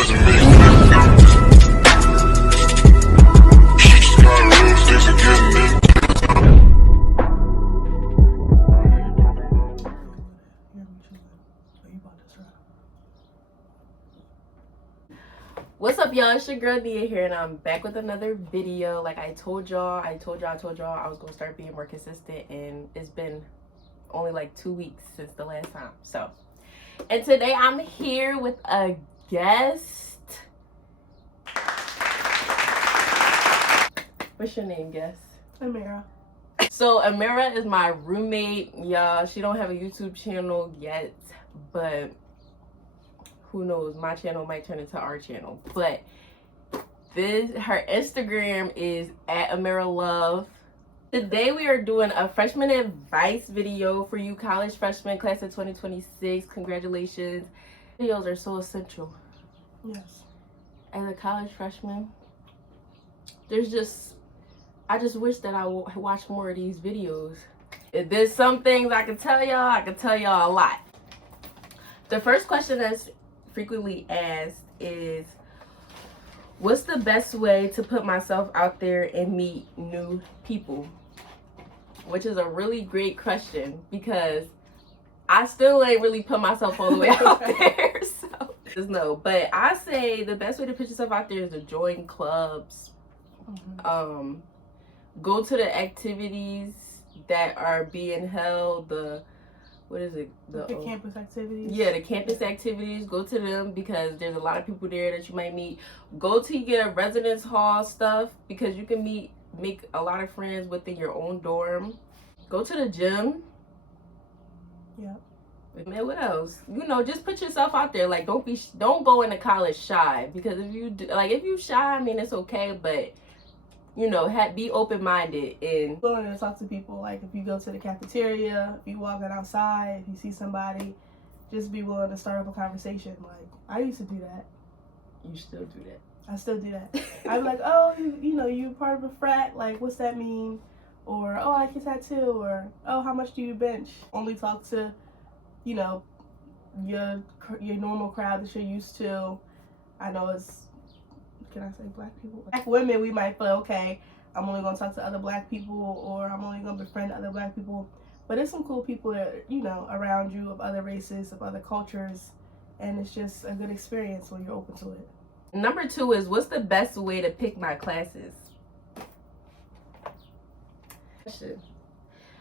doesn't make sense. She's got real things to get me. What's up, y'all? It's your girl Nia here, and I'm back with another video. Like I told y'all I was gonna start being more consistent, and it's been only like 2 weeks since the last time. So, and today I'm here with a guest. What's your name, guest? Amira. So Amira is my roommate, y'all. She don't have a YouTube channel yet, but who knows, my channel might turn into our channel. But her Instagram is @AmiraLove. Today we are doing a freshman advice video for you college freshmen, class of 2026. Congratulations. Videos are so essential. Yes. As a college freshman, I just wish that I watch more of these videos. If there's some things I can tell y'all a lot. The first question that's frequently asked is, what's the best way to put myself out there and meet new people? Which is a really great question, because I still ain't really put myself all the way out there. So just no. But I say the best way to put yourself out there is to join clubs. Go to the activities that are being held, what is it? The campus activities. Yeah, the campus activities. Go to them, because there's a lot of people there that you might meet. Go to your residence hall stuff, because you can make a lot of friends within your own dorm. Go to the gym. Yeah. Man, what else? You know, just put yourself out there. Like, don't go into college shy, because if you shy, I mean, it's okay, but you know, be open-minded and willing to talk to people. Like, if you go to the cafeteria, if you walking outside, if you see somebody, just be willing to start up a conversation. Like, I used to do that. You still do that? I still do that. I'd be like, oh, you know, you part of a frat, like, what's that mean? Or, oh, I like your tattoo. Or, oh, how much do you bench? Only talk to, you know, your normal crowd that you're used to. I know it's, can I say black people? Black women, we might feel, okay, I'm only going to talk to other black people, or I'm only going to befriend other black people. But there's some cool people that, you know, around you, of other races, of other cultures, and it's just a good experience when you're open to it. Number 2 is, what's the best way to pick my classes?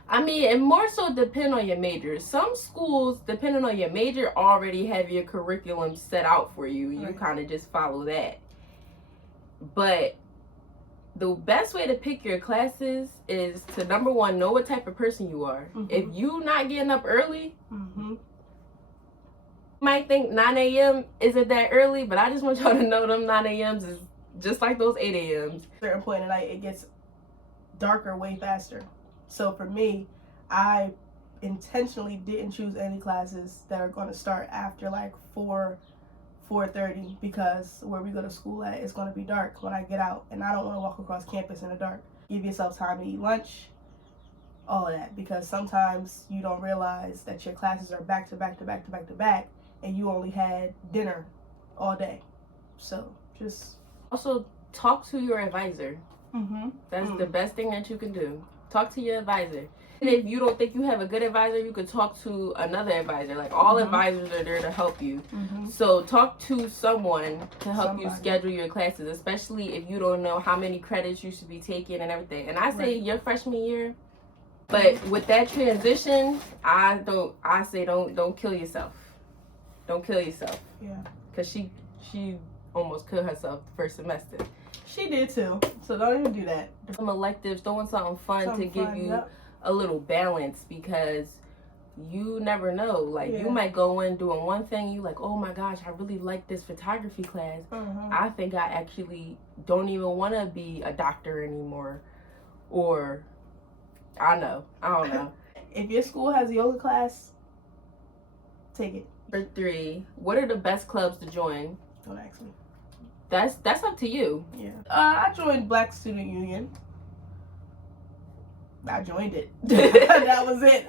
I mean, it more so depend on your major. Some schools, depending on your major, already have your curriculum set out for you. You kind of just follow that. But the best way to pick your classes is to, number 1, know what type of person you are. If you not getting up early, you might think 9 a.m. isn't that early, but I just want y'all to know them 9 a.m.s is just like those 8 a.m.s. At a certain point in the night, it gets darker way faster. So for me, I intentionally didn't choose any classes that are going to start after like 4:30, because where we go to school at, it's going to be dark when I get out, and I don't want to walk across campus in the dark. Give yourself time to eat lunch, all of that, because sometimes you don't realize that your classes are back to back to back to back to back, and you only had dinner all day. So just also talk to your advisor. That's the best thing that you can do. Talk to your advisor. And if you don't think you have a good advisor, you could talk to another advisor. Like, all advisors are there to help you. So talk to someone to help you schedule your classes, especially if you don't know how many credits you should be taking and everything. And I say your freshman year, but with that transition, I say don't kill yourself. Don't kill yourself. Yeah. Because she almost killed herself the first semester. She did too, so don't even do that. Some electives, throwing something fun to give you a little balance, because you never know. Like, you might go in doing one thing, you like, oh my gosh, I really like this photography class. I think I actually don't even want to be a doctor anymore. Or, I don't know. If your school has a yoga class, take it. Number 3, what are the best clubs to join? Don't ask me. That's up to you. Yeah. I joined Black Student Union. I joined it. That was it.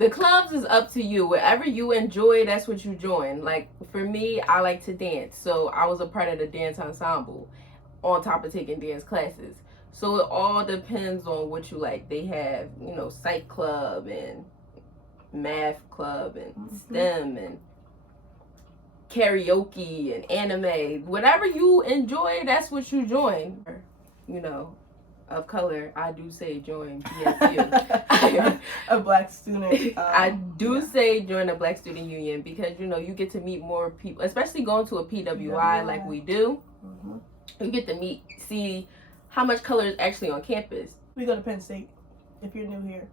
The clubs is up to you. Whatever you enjoy, that's what you join. Like for me, I like to dance, so I was a part of the dance ensemble on top of taking dance classes. So it all depends on what you like. They have, you know, psych club and math club and STEM and karaoke and anime. Whatever you enjoy, that's what you join. You know, of color, I do say join BSU. A black student. I do say join a Black Student Union because, you know, you get to meet more people, especially going to a PWI like we do. You get to see how much color is actually on campus. We go to Penn State if you're new here.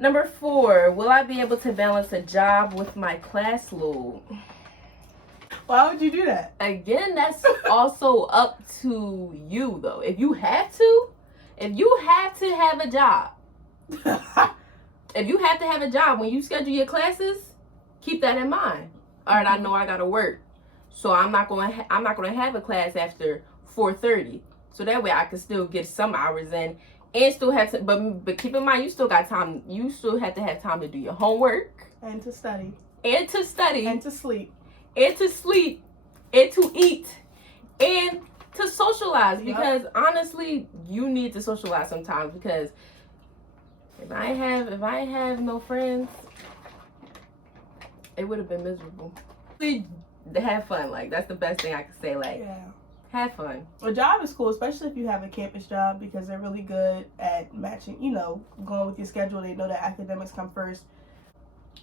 Number 4, will I be able to balance a job with my class load? Why would you do that? Again, that's also up to you, though. If you have to have a job, when you schedule your classes, keep that in mind. All right, I know I gotta work, so I'm not gonna have a class after 4:30, so that way I can still get some hours in and still have to. But keep in mind, you still got time. You still have to have time to do your homework and to study and to study and to sleep and to sleep and to eat and to socialize. Because honestly, you need to socialize sometimes. Because if I have no friends, it would have been miserable. Have fun. Like, that's the best thing I can say. Like, have fun. A job is cool, especially if you have a campus job, because they're really good at matching, you know, going with your schedule. They know that academics come first.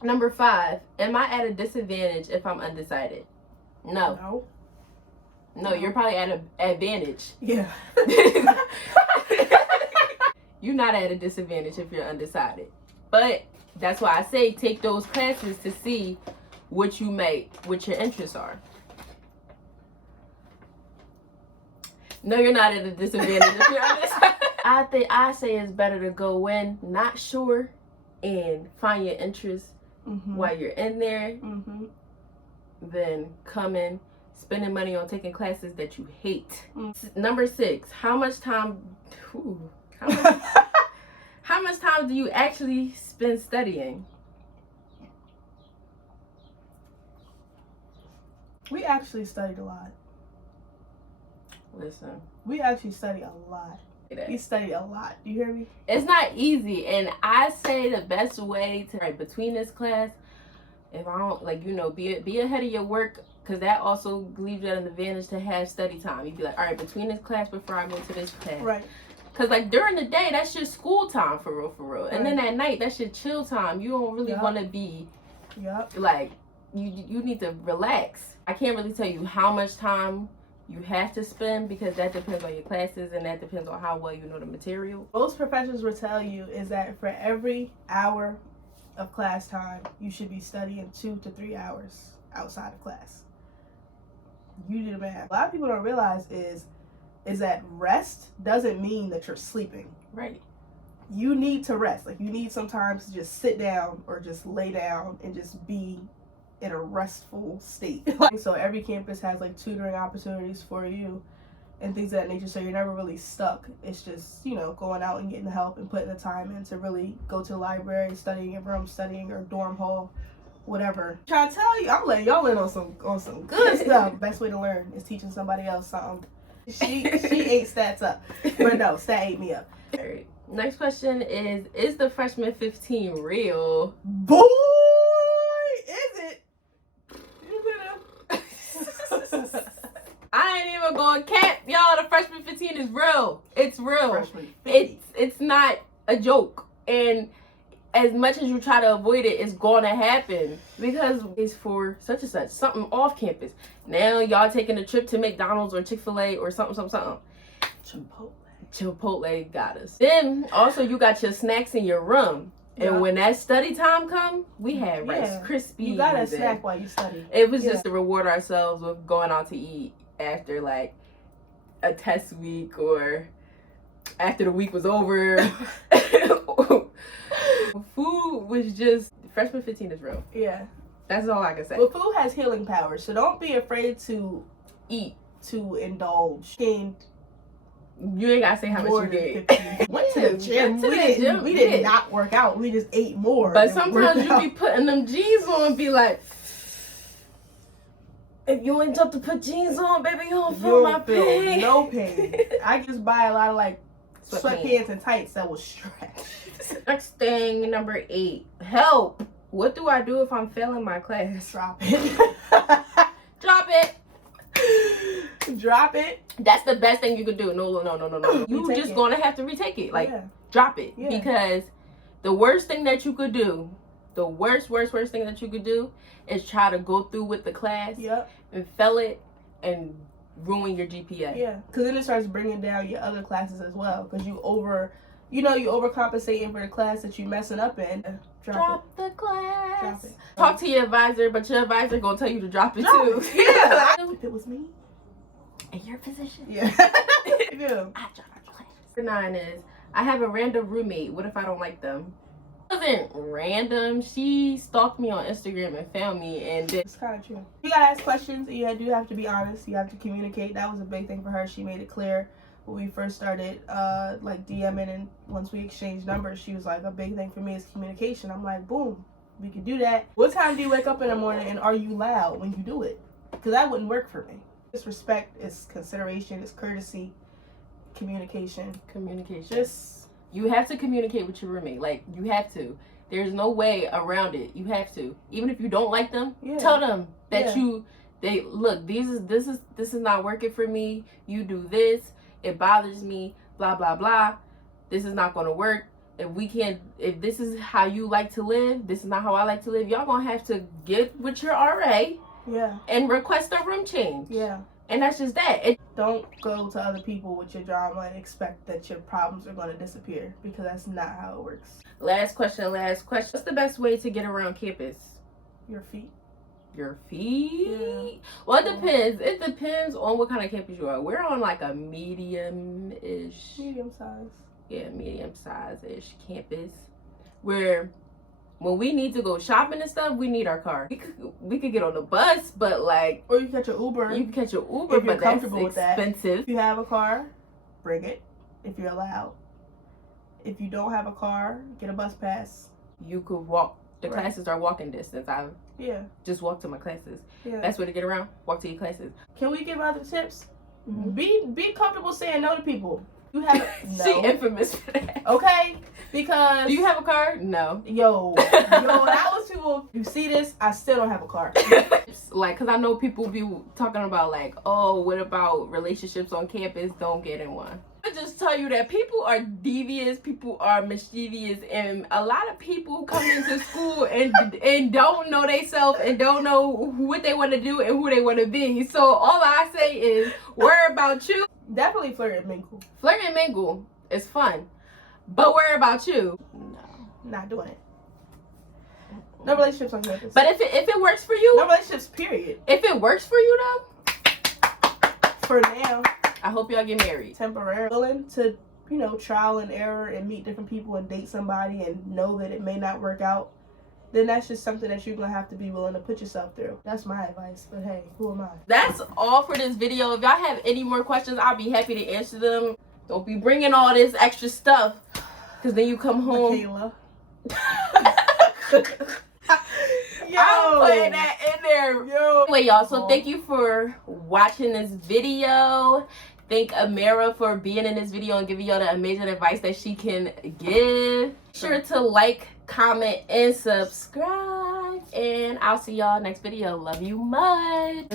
Number 5, am I at a disadvantage if I'm undecided? No, you're probably at an advantage. Yeah. You're not at a disadvantage if you're undecided. But that's why I say take those classes to see what your interests are. No, you're not at a disadvantage if you're undecided. I say it's better to go in not sure and find your interests while you're in there than coming spending money on taking classes that you hate. Number 6, how much time do you actually spend studying? We actually studied a lot. Listen, we actually study a lot. We study a lot. You hear me? It's not easy, and I say the best way to between this class, if I don't be ahead of your work, because that also leaves you at an advantage to have study time. You'd be like, all right, between this class before I go to this class, right? Because like during the day, that's your school time for real, right. And then at night, that's your chill time. You don't really want to be, like, you need to relax. I can't really tell you how much time you have to spend because that depends on your classes and that depends on how well you know the material. Most professors will tell you is that for every hour of class time, you should be studying 2 to 3 hours outside of class. You do the math. A lot of people don't realize is that rest doesn't mean that you're sleeping. Right. You need to rest. Like, you need sometimes to just sit down or just lay down and just be in a restful state. So every campus has like tutoring opportunities for you and things of that nature, so you're never really stuck. It's just, you know, going out and getting the help and putting the time in to really go to the library, studying your room, studying your dorm hall, whatever. Trying to tell you, I'm letting y'all in on some good stuff. Best way to learn is teaching somebody else something. She ate stats up, but no, stat ate me up. All right. Next question is the Freshman 15 real? Boy, is it? I ain't even going cap, y'all. The Freshman 15 is real. It's real. Freshman 15. It's not a joke. And as much as you try to avoid it, it's going to happen because it's for such and such, something off campus. Now y'all taking a trip to McDonald's or Chick-fil-A or something. Chipotle got us. Then also you got your snacks in your room. And when that study time come, we had Rice Krispies. You got a snack while you study. It was just to reward ourselves with going out to eat after like a test week or after the week was over. Food was just, Freshman 15 is real. Yeah. That's all I can say. Well, food has healing powers, so don't be afraid to eat, to indulge. And You ain't gotta say how more much you than gained. 50. Went to the gym. We did not work out. We just ate more. But than we worked sometimes you out. be putting them jeans on and be like, if you ain't tough to put jeans on, baby, you don't feel my pain. No pain. I just buy a lot of like sweatpants and tights that will stretch. Next thing, number 8. Help. What do I do if I'm failing my class? Drop it. Drop it. Drop it. That's the best thing you could do. No. You Retake just it. gonna have to retake it. Like, Yeah. drop it. Yeah. Because the worst thing that you could do, the worst thing that you could do is try to go through with the class Yep. and fail it and ruin your GPA. Yeah. Because then it starts bringing down your other classes as well. Because you overcompensating for the class that you messing up in. Drop the class. Drop it. Talk to your advisor, but your advisor gonna tell you to drop it Drop too. it. Yeah. If it was me. In your position. Yeah. Yeah. I drop the class. Number 9 is, I have a random roommate. What if I don't like them? It wasn't random. She stalked me on Instagram and found me, and then It's kind of true. You gotta ask questions. You do have to be honest. You have to communicate. That was a big thing for her. She made it clear when we first started like DMing, and once we exchanged numbers, she was like, a big thing for me is communication. I'm like, boom, we can do that. What time do you wake up in the morning, and are you loud when you do it? Because that wouldn't work for me. It's respect, it's consideration, it's courtesy, communication. Just you have to communicate with your roommate. Like, you have to. There's no way around it. You have to. Even if you don't like them, tell them that look, this is not working for me. You do this, it bothers me, blah blah blah. This is not gonna work. If this is how you like to live, this is not how I like to live. Y'all gonna have to get with your RA. Yeah. And request a room change. Yeah. And that's just that. Don't go to other people with your drama and expect that your problems are going to disappear, because that's not how it works. Last question. What's the best way to get around campus? Your feet. Your feet? Yeah. Well, it depends. It depends on what kind of campus you are. We're on like a medium-ish. Medium size. Yeah, medium-size-ish campus. Where when we need to go shopping and stuff, we need our car. We could get on the bus, but like, or you can catch an Uber. You can catch an Uber, if you're but comfortable that's with that. expensive. If you have a car, bring it if you're allowed. If you don't have a car, get a bus pass. You could walk. The classes are walking distance. I just walk to my classes. Yeah. Best way to get around, walk to your classes. Can we give other tips? Mm-hmm. Be comfortable saying no to people. You have no. She infamous for that. Okay, because do you have a car? No. Yo, that was people. You see this? I still don't have a car. Like, cause I know people be talking about like, oh, what about relationships on campus? Don't get in one. I just tell you that people are devious, people are mischievous, and a lot of people come into school and don't know themselves and don't know what they want to do and who they want to be. So all I say is, worry about you. Definitely flirt and mingle. Flirt and mingle is fun, but worry about you. No, not doing it. No relationships on campus. But if it works for you, no relationships. Period. If it works for you though, for now. I hope y'all get married. Temporarily. Willing to, trial and error and meet different people and date somebody and know that it may not work out, then that's just something that you're going to have to be willing to put yourself through. That's my advice. But hey, who am I? That's all for this video. If y'all have any more questions, I'll be happy to answer them. Don't be bringing all this extra stuff, because then you come home. Michaela. Yo, I'm putting that in there. Yo. Anyway, y'all, so thank you for watching this video. Thank Amira for being in this video and giving y'all the amazing advice that she can give. Be sure to like, comment, and subscribe. And I'll see y'all next video. Love you much.